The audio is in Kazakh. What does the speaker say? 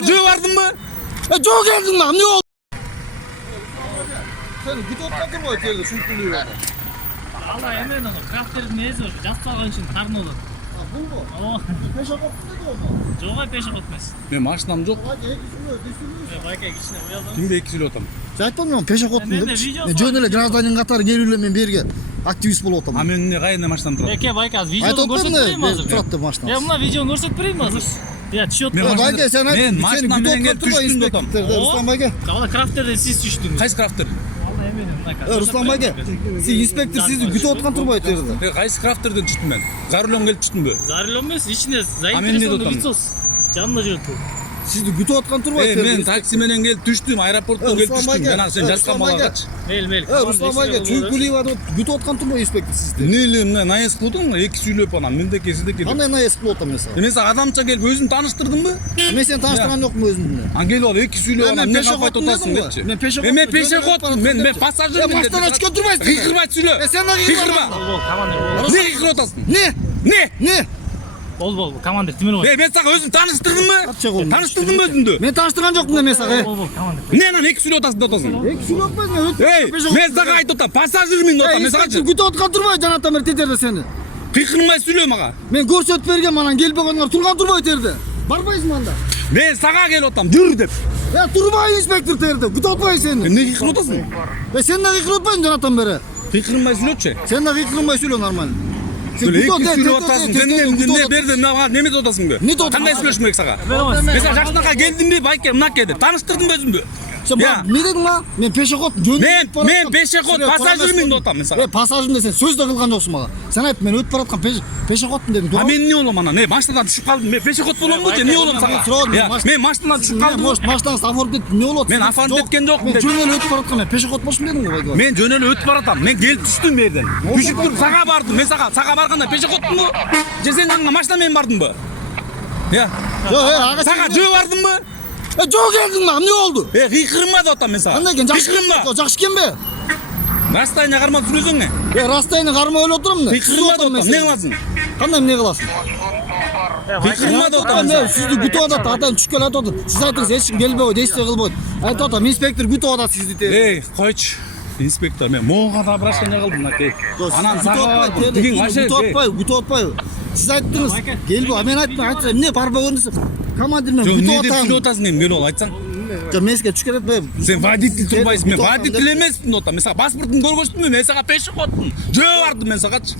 Сага жөө бардың ба? Жоо келдің ба? Не oldu? Sen git otladın mı öteydi? Şunkulluyor adam. Allah emin ol. Krafter'in neyse var. Jastalgan için karın olur. Bu mu? O. Peşe koptu dedi o mu? Жоға пеші қотмас. Мен машинам жоқ. Bak iki sürüyor, bir sürüyor. Байка кичине уялдым. Кимде 2 сүйлөп атам. Sen айтпадың мı? Peşe koptu Ben de demiş. video Жөн эле гражданин катары келүүлөр мен берге активист болуп атам. А мен эмне кайда машинам турат? Эке байка Айтып видеоны атпадым көрсөтүп берейинби азыр? турат деп машина. Я мына видеоны көрсөтүп берейинби азыр? Я түшөт. Мен машина- Байке sen мен айтып, машина менен келип түштүм деп атам. Руслан Байке. Кабада крафтерде сиз түштүңүз. Кайсы крафтер? Алла эмин мына. Руслан Байке. Сиз инспектор сизди күтүп аткан турбайбы жерде? Кайсы крафтерден түштүм мен? Зарылон келип түштүмбү? Зарылон эмес, ичине мен не заинтересованный дотам? лицо. Жанына жүрөт. Сизди күтүп аткан турбайбы? Мен такси менен келип түштүм, аэропорттон келип Руслан түштүм. Байке. Мен сен жашкан балагачы. Мел. Руслан Байке, чүңкүлүп атып күтүп аткан турбайбы инспектор сизди? Эмне наэс кылдың? 2 сүйлөп анан мендеки сиздеки. Кандай наэс кылып атам мен сага? Мен сага адамча келип өзүм тааныштырдымбы? Мен сени тааныштырган жокмун өзүмдү. Ан келип ал 2 сүйлөп Мен анан эмне пешоход калпай тотасың дедим депчи. ғой. Мен пешоход Мен дедим. пешоход, мен пассажир. Баштан ачып турбайсың. Кыйкырбай сүйлө. Сен да Кыйкырба. Бол, командир. Не кыйкырып атасың? Не? Бол, командир тимир бол. Мен сага өзүм тааныштырдымбы? Капча колун. Тааныштырдымбы өзүмдү? Мен тааныштырган жокмун мен сага. Бол, командир. Эмне анан 2 сүйлөп атасың деп атасың? Эки сүйлөп атпайсың мен. Эй, мен сага айтып атам, пассажирмин деп атам, мен сага Инспектор күтүп аткан турбайбы жанатан бери тетерде сени? кыйкырмай сүйлө мага. Мен көрсөтүп берген анан келбегениңер турган турбайбы терде? Барбайсыңбы анда? Мен сага келип атам, жүр деп. Турбай инспектор терде. Күтүп атпайбы сени? Эмне кыйкырып атасың? Сен да кыйкырып атпайсың жанатан бери. Кыйкырмай сүйлөчү. Сен да кыйкырбай сүйлө нормально. Сүйлө 2 сүйлөп атасың. Сен эмне бердин, мага неме деп атасың бе? Не деп Кандай атасың? сүйлөшмөк сага? Беремez. Мен сага жакшынакка келдимби, байке, мынакей деп тааныштырдым өзүмдү. Я. Не дедиң ма? Мен пешоход жөн. Мен пешоход, пассажирмин деп атам мен сага. Пассажирмин десең сөз да кылган жоксуң мага. Сен айтып мен өтүп бараткан пешоходмун дедиң. А мен эмне болом анан? Машинадан түшүп калдым. Мен пешоход боломбу же? Эмне болом сага? Мен машинадан түшүп калдым. Может, машинаңызды оформить етіп не болот? Мен оформить еткен жоқпын. Мен жөн эле өтүп бараткан, мен пешоход болушмун дедиң го байке. Мен жөн эле өтүп баратам. Мен келип түштүм жерден. Түшүп туруп сага бардым. Мен сага барганда пешеходмунбу? Же сен аңа машина менен бардыңбы? Я. Ага Сага жөө бардыңбы? жоо келдиң ба? Эмне болду? Кыйкырма деп атам мен сага. Кандай экен? Кыйкырма. Жакшы экенби? Расстояние кармап сүрөсөң эмне? Расстояние кармай эле отурам мен. Кыйкырма деп атам. Эмне кыласың? Кандай эмне кыласың? Кыйкырма деп атам. Мен сизди күтүп атат, атайын түшүп келип атат. Сиз айтыңыз, эч ким келбейби, действие кылбойт. Айтып атам, инспектор күтүп атат сизди. Эй, койчу. Инспектор, мен моңго да обращение кылдым мынакей. Анан сага дигиң вообще күтүп атпайбы? Сиз айттыңыз, келбей, мен айтсам, эмне барбай көрүнсүң? Командир мен Жөн күтүп не деп атам. сүйлөп атасың эмне болуп айтсаң? Жок, мен сизге түшүп кетпейм. Сен водитель турбайсың, мен водитель эмесмин деп атам. Мен сага паспортун көргөздүмбү? Мен сага пешеходмун. Жөө бардым мен сагачы.